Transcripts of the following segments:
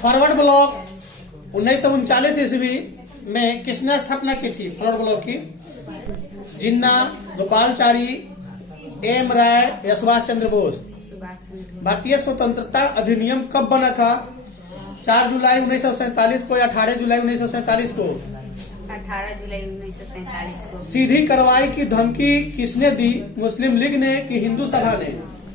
Forward block 1939 ईस्वी में किसने स्थापना की थी? फॉरवर्ड ब्लॉक की जिन्ना, गोपालचारी, एम राय या सुभाष चंद्र बोस। भारतीय स्वतंत्रता अधिनियम कब बना था? 4 जुलाई 1947 को या 18 जुलाई 1947 को? 18 जुलाई 1947 को। सीधी कार्रवाई की धमकी किसने दी? मुस्लिम लीग ने कि हिंदू सभा ने?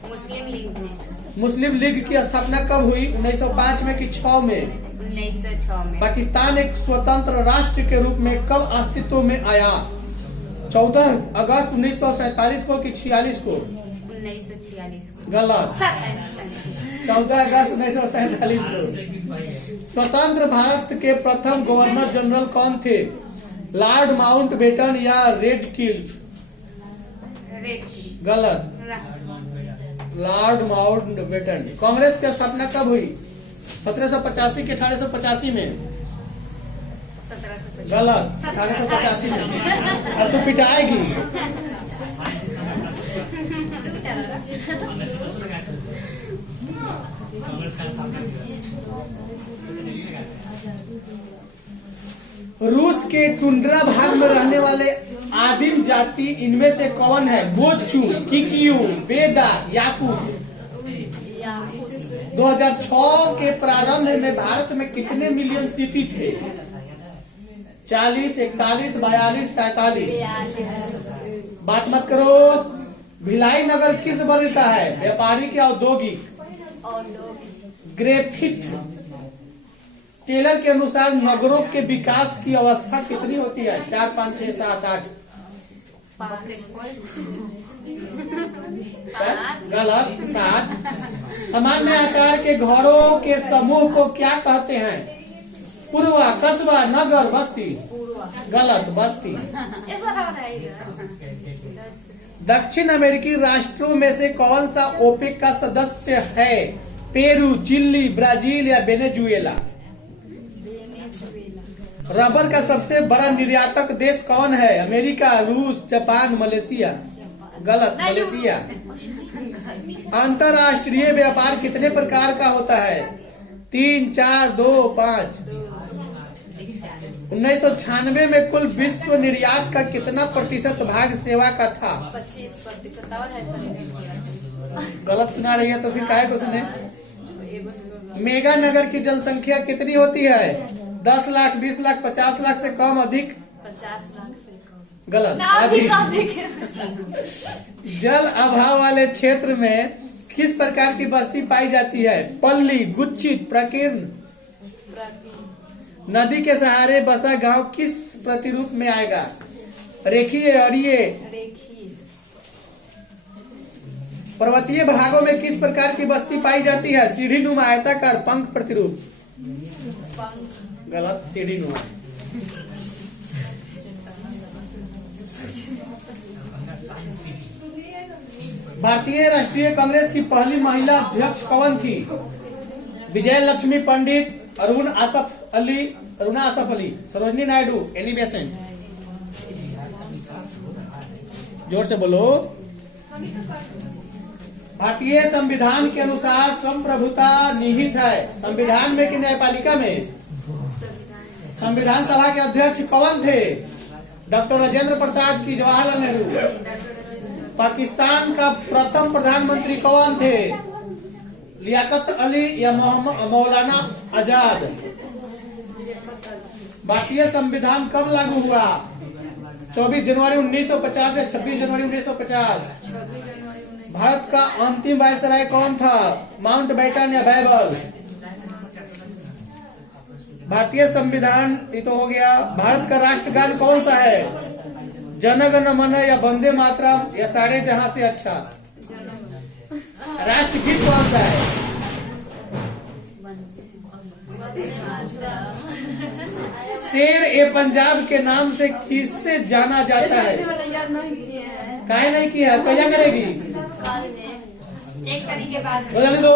मुस्लिम लीग ने। मुस्लिम लीग की स्थापना कब हुई? 1905 में कि 6 में? 1906 में। पाकिस्तान एक स्वतंत्र राष्ट्र के रूप में कब अस्तित्व में आया? 14 अगस्त 1947 को कि 46 को? 1946 को। गलत। 14 अगस्त 1947 को। स्वतंत्र भारत के प्रथम गवर्नर जनरल कौन थे? लॉर्ड माउंटबेटन या रेडक्लिफ? गलत। Lord Mountbatten. कांग्रेस की स्थापना कब हुई? 1785 के 1885 में? 1750। गलत। 1885 में। अब तो पिटाएगी। रूस के टुंड्रा भाग में रहने वाले आदिम जाति इनमें से कौन है? गोचू, किकियू, बेदा, याकूत। 2006 के प्रारंभ में भारत में कितने मिलियन सिटी थे? 40, 41, 42, 43? बात मत करो। भिलाई नगर किस वर्ग का है? व्यापारिक या औद्योगिक? ग्रेफिथ। टेलर के अनुसार नगरों के विकास की अवस्था कितनी होती है? 4, 5, 6, 7, 8? गलत। 7। सामान्य आकार के घरों के समूह को क्या कहते हैं? पूर्वा, कस्बा, नगर, बस्ती? गलत। बस्ती। दक्षिण अमेरिकी राष्ट्रों में से कौन सा ओपेक का सदस्य है? पेरू, चिली, ब्राजील या वेनेजुएला? रबर का सबसे बड़ा निर्यातक देश कौन है? अमेरिका, रूस, जापान, मलेशिया? गलत। मलेशिया। अंतर्राष्ट्रीय व्यापार कितने प्रकार का होता है? 3, 4, 2, 5? 1996 में कुल विश्व निर्यात का कितना प्रतिशत भाग सेवा का था? 25%। गलत सुना रही है तो फिर काहे को सुने? मेगा नगर की जनसंख्या कितनी होती है? 10 लाख, 20 लाख, 50 लाख से कम, अधिक? 50 लाख से कम। गलत। अधिक। जल अभाव वाले क्षेत्र में किस प्रकार की बस्ती पाई जाती है? पल्ली, गुच्छित, प्रकीर्ण? नदी के सहारे बसा गांव किस प्रतिरूप में आएगा? रेखीय, अरीय? पर्वतीय भागों में किस प्रकार की बस्ती पाई जाती है? सीढ़ी नुमा, आयताकार, पंख प्रतिरूप? गलत। सीढ़ी नुमा। भारतीय राष्ट्रीय कांग्रेस की पहली महिला अध्यक्ष कौन थी? विजय लक्ष्मी पंडित, अरुणा आसफ अली, सरोजनी नायडू, एनी बेसेंट? जोर से बोलो। भारतीय संविधान के अनुसार संप्रभुता निहित है। संविधान में कि न्यायपालिका में? संविधान सभा के अध्यक्ष कौन थे? डॉक्टर राजेंद्र प्रसाद की जवाहरलाल नेहरू? पाकिस्तान का प्रथम प्रधानमंत्री कौन थे? लियाकत अली या मौलाना आजाद? भारतीय संविधान कब लागू हुआ? 24 जनवरी 1950 या 26 जनवरी 1950? भारत का अंतिम वायसराय कौन था? माउंटबेटन या बाइबल? भारतीय संविधान ये तो हो गया। भारत का राष्ट्रगान कौन सा है? जन गण मन या वंदे मातरम या सारे जहां से अच्छा? राष्ट्रगीत कौन सा है? शेर ए पंजाब के नाम से किससे जाना जाता है? काहे नहीं किया? क्या करेगी? एक तरीके बाद बदल दो।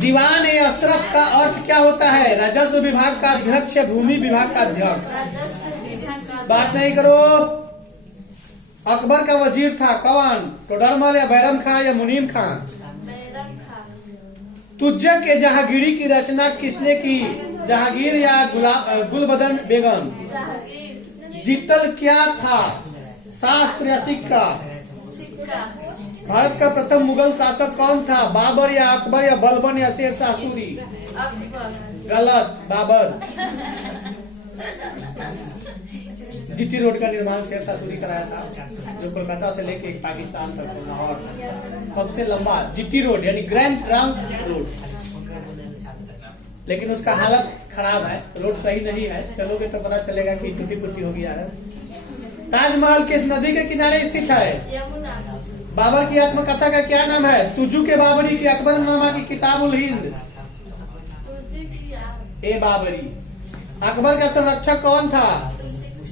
दीवान ए अशरफ का अर्थ क्या होता है? राजस्व विभाग का अध्यक्ष या भूमि विभाग का अध्यक्ष? बात नहीं करो। अकबर का वजीर था कौन? टोडरमल या बैरम खां या मुनीम खां? तुज्जक के जहांगीरी की रचना किसने की? जहांगीर या गुलबदन बेगम? जितल क्या था, शास्त्र या सिक्का? भारत का प्रथम मुगल शासक कौन था? बाबर या अकबर या बलबन या शेर शाह सूरी? गलत, बाबर। जीटी रोड का निर्माण शेर शाह सूरी कराया था, जो कोलकाता से लेके पाकिस्तान तक लाहौर सबसे लंबा जीटी रोड यानी ग्रैंड ट्रंक रोड। लेकिन उसका हालत खराब है, रोड सही नहीं है, चलोगे तो पता चलेगा कि टूटी फूटी हो गया है। ताजमहल किस नदी के किनारे स्थित है? बाबर की आत्मकथा का क्या नाम है? तुजू के बाबरी की अकबरनामा की किताबुल हिंद? ए बाबरी। अकबर का संरक्षक कौन था?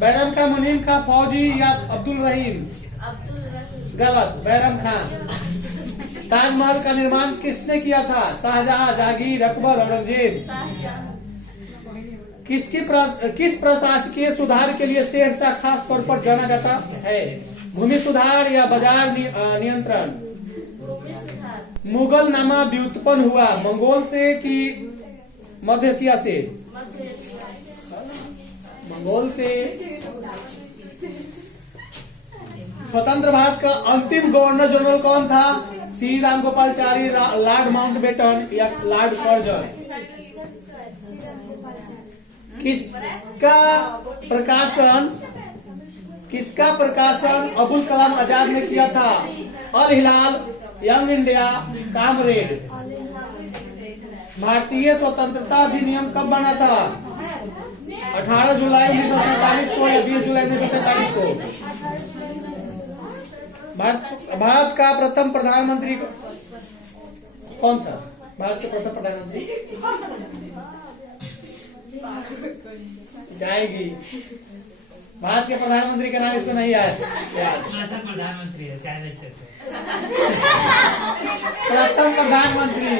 बैरम खां, मुनीम खां, फौजी या अब्दुल रहीम? गलत, बैरम खां। ताजमहल का निर्माण किसने किया था? शाहजहां, जहांगीर, अकबर, औरंगजेब? किस प्रशासकीय सुधार के लिए शेर शाह खास तौर पर जाना जाता है? भूमि सुधार या बाजार नियंत्रण? मुगल नामा व्युत्पन्न हुआ मंगोल से कि मध्य एशिया से? मंगोल से। स्वतंत्र भारत का अंतिम गवर्नर जनरल कौन था? श्री राम गोपालचारी, लॉर्ड माउंटबेटन या लॉर्ड कर्जन? किसका प्रकाशन अबुल कलाम आजाद ने किया था? अल हिलाल, यंग इंडिया, कामरेड? भारतीय स्वतंत्रता अधिनियम कब बना था? 18 जुलाई 1947 को या 20 जुलाई 1947 को? भारत का प्रथम प्रधानमंत्री कौन था? भारत के प्रथम प्रधानमंत्री जाएगी। भारत के प्रधानमंत्री का नाम इसको नहीं आया यार। प्रधानमंत्री है, प्रथम प्रधानमंत्री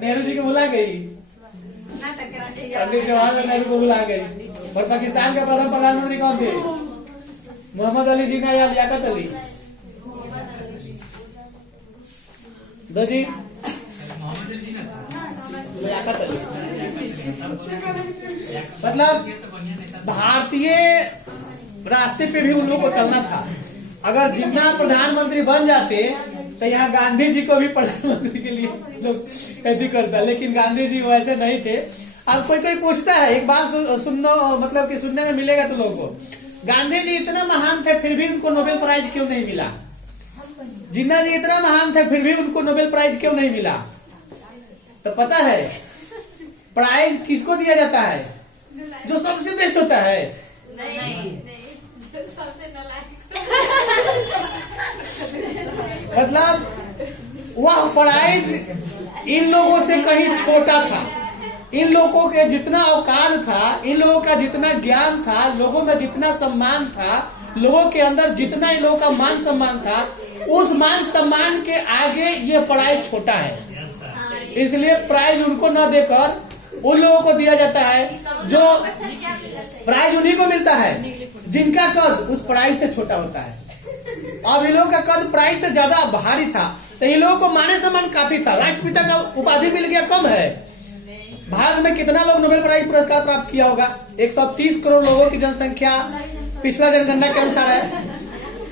नेहरू जी को भुला गई, पंडित जवाहरलाल नेहरू को भुला गई। और पाकिस्तान के प्रथम प्रधानमंत्री कौन थे? मोहम्मद अली जिन्ना या लियाकत अली? दो जी, लियाकत अली। मतलब भारतीय रास्ते पे भी उन लोगों को चलना था। अगर जिन्ना प्रधानमंत्री बन जाते तो यहाँ गांधी जी को भी प्रधानमंत्री के लिए लोग ऐसी करता, लेकिन गांधी जी वैसे नहीं थे। अब कोई कोई पूछता है, एक बात सुनना, मतलब कि सुनने में मिलेगा तो लोगों को, गांधी जी इतना महान थे फिर भी उनको नोबेल प्राइज क्यों नहीं मिला? जिन्ना जी इतना महान थे फिर भी उनको नोबेल प्राइज क्यों नहीं मिला? तो पता है प्राइज किसको दिया जाता है? जो सबसे बेस्ट होता है। मतलब वह प्राइज इन लोगों से कहीं छोटा था। इन लोगों के जितना औकात था, इन लोगों का जितना ज्ञान था, लोगों में जितना सम्मान था, लोगों के अंदर जितना इन लोगों का मान सम्मान था, उस मान सम्मान के आगे ये प्राइज छोटा है। इसलिए प्राइज उनको न देकर उन लोगों को दिया जाता है, जो प्राइज उन्हीं को मिलता है जिनका कद उस प्राइज से छोटा होता है। अब इन लोगों का कद प्राइज से ज्यादा भारी था, तो इन लोगों को माने सम्मान काफी था। राष्ट्रपिता का उपाधि मिल गया, कम है। भारत में कितना लोग नोबेल प्राइज पुरस्कार प्राप्त किया होगा? 130 करोड़ लोगों की जनसंख्या पिछला जनगणना के अनुसार है।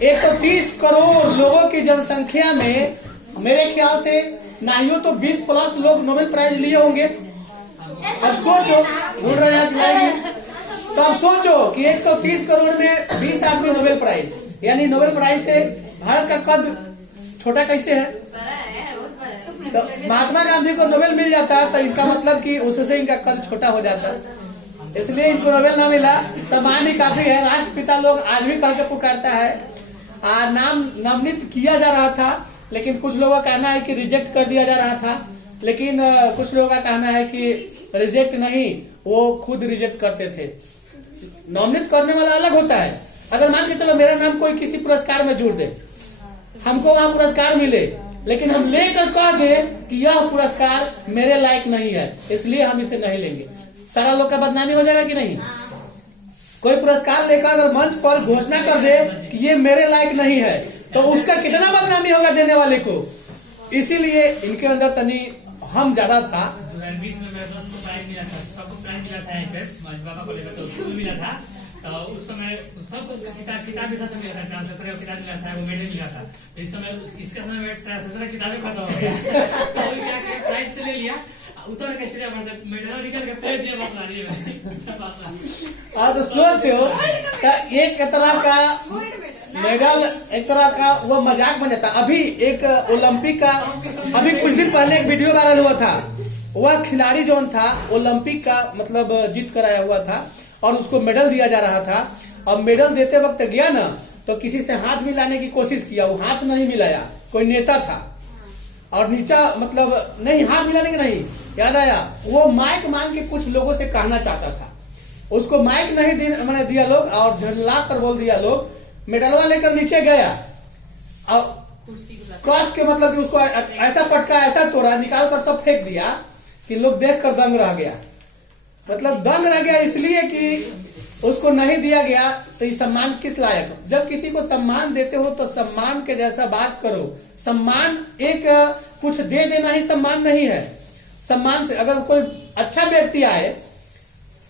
130 करोड़ लोगों की जनसंख्या में मेरे ख्याल से नहीं तो 20+ लोग नोबेल प्राइज लिए होंगे। अब सोचो, ढूंढ रहे हैं, तो अब सोचो कि 130 करोड़ में 20 आदमी नोबेल प्राइज, यानी नोबेल प्राइज से भारत का कद छोटा कैसे है? तो महात्मा गांधी को नोबेल मिल जाता तो इसका मतलब कि उससे इनका कद छोटा हो जाता, इसलिए इनको नोबेल ना मिला। सम्मान ही काफी है। राष्ट्रपिता लोग आज भी कह के पुकारता है। नाम नामित किया जा रहा था, लेकिन कुछ लोगों का कहना है कि रिजेक्ट कर दिया जा रहा था, लेकिन कुछ लोगों का कहना है कि रिजेक्ट नहीं, वो खुद रिजेक्ट करते थे। नॉमिनेट करने वाला अलग होता है। अगर मान के चलो मेरा नाम कोई किसी पुरस्कार में जोड़ दे, हमको वहां पुरस्कार मिले, लेकिन हम लेकर कह दे कि यह पुरस्कार मेरे लायक नहीं है, इसलिए हम इसे नहीं लेंगे, सारा लोग का बदनामी हो जाएगा कि नहीं? कोई पुरस्कार लेकर अगर मंच पर घोषणा कर दे कि ये मेरे लायक नहीं है, तो उसका कितना बदनामी होगा देने वाले को। इसीलिए इनके अंदर तनी हम ज्यादा था। 2020 में मेरे दोस्त को प्राइज मिला था, सबको प्राइज मिला था, एक बाबा को लेकर तो उसको मिला था। तो उस समय सबको किताब के साथ मिला था, ट्रांसलेशन का किताब मिला था, वो मेडल मिला था। तो इस समय इसके समय में ट्रांसलेशन किताबें खत्म हो गया तो क्या प्राइज तो ले लिया, उतर के स्टेडियम से मेडल निकल के फेंक दिया, बस ला दिया। तो सोचो एक तरह का मेडल, एक तरह का वो मजाक बन जाता। अभी एक ओलंपिक का, अभी कुछ दिन पहले एक वीडियो वायरल हुआ था। वह खिलाड़ी जो था ओलंपिक का मतलब जीत कर आया हुआ था और उसको मेडल दिया जा रहा था। अब मेडल देते वक्त गया ना तो किसी से हाथ मिलाने की कोशिश किया, वो हाथ नहीं मिलाया। कोई नेता था और नीचा मतलब नहीं हाथ मिलाने की नहीं, याद आया वो माइक मांग के कुछ लोगों से कहना चाहता था, उसको माइक नहीं मैंने दिया लोग और झल्ला कर बोल दिया लोग। मेडलवा लेकर नीचे गया और कस के मतलब कि उसको ऐसा पटका, ऐसा तोड़ा, निकाल कर सब फेंक दिया कि लोग देख कर दंग रह गया। मतलब दंग रह गया इसलिए कि उसको नहीं दिया गया। तो ये सम्मान किस लायक? जब किसी को सम्मान देते हो तो सम्मान के जैसा बात करो। सम्मान एक कुछ दे देना ही सम्मान नहीं है। सम्मान से अगर कोई अच्छा व्यक्ति आए,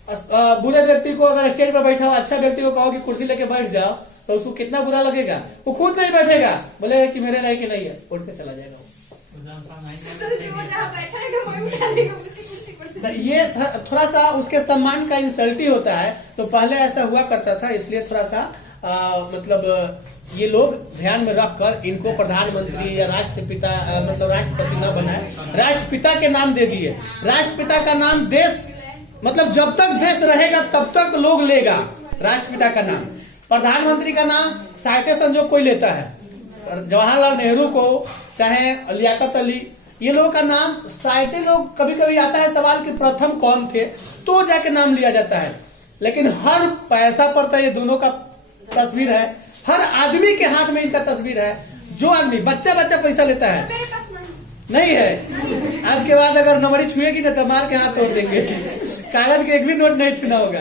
बुरे व्यक्ति को अगर स्टेज पर बैठा हुआ अच्छा व्यक्ति को कहो कि कुर्सी लेके बैठ जाओ तो उसको कितना बुरा लगेगा। वो खुद नहीं बैठेगा, बोले कि मेरे लायक नहीं है, उठ के चला जाएगा वो। ये थोड़ा सा उसके सम्मान का इंसल्टी होता है। तो पहले ऐसा हुआ करता था, इसलिए थोड़ा सा मतलब ये लोग ध्यान में रखकर इनको प्रधानमंत्री या राष्ट्रपिता मतलब राष्ट्रपति न बनाए, राष्ट्रपिता के नाम दे दिए। राष्ट्रपिता का नाम देश मतलब जब तक देश रहेगा तब तक लोग लेगा राष्ट्रपिता का नाम। प्रधानमंत्री का नाम साहित्य संजोग कोई लेता है, जवाहरलाल नेहरू को चाहे लियाकत अली, ये लोगों का नाम साहित्य लोग कभी कभी आता है सवाल कि प्रथम कौन थे तो जाके नाम लिया जाता है। लेकिन हर पैसा पर तो ये दोनों का तस्वीर है, हर आदमी के हाथ में इनका तस्वीर है। जो आदमी बच्चा पैसा लेता है नहीं है, आज के बाद अगर नंबरी छुएगी ना तो मार के हाथ तोड़ देंगे। कागज के एक भी नोट नहीं छूना होगा।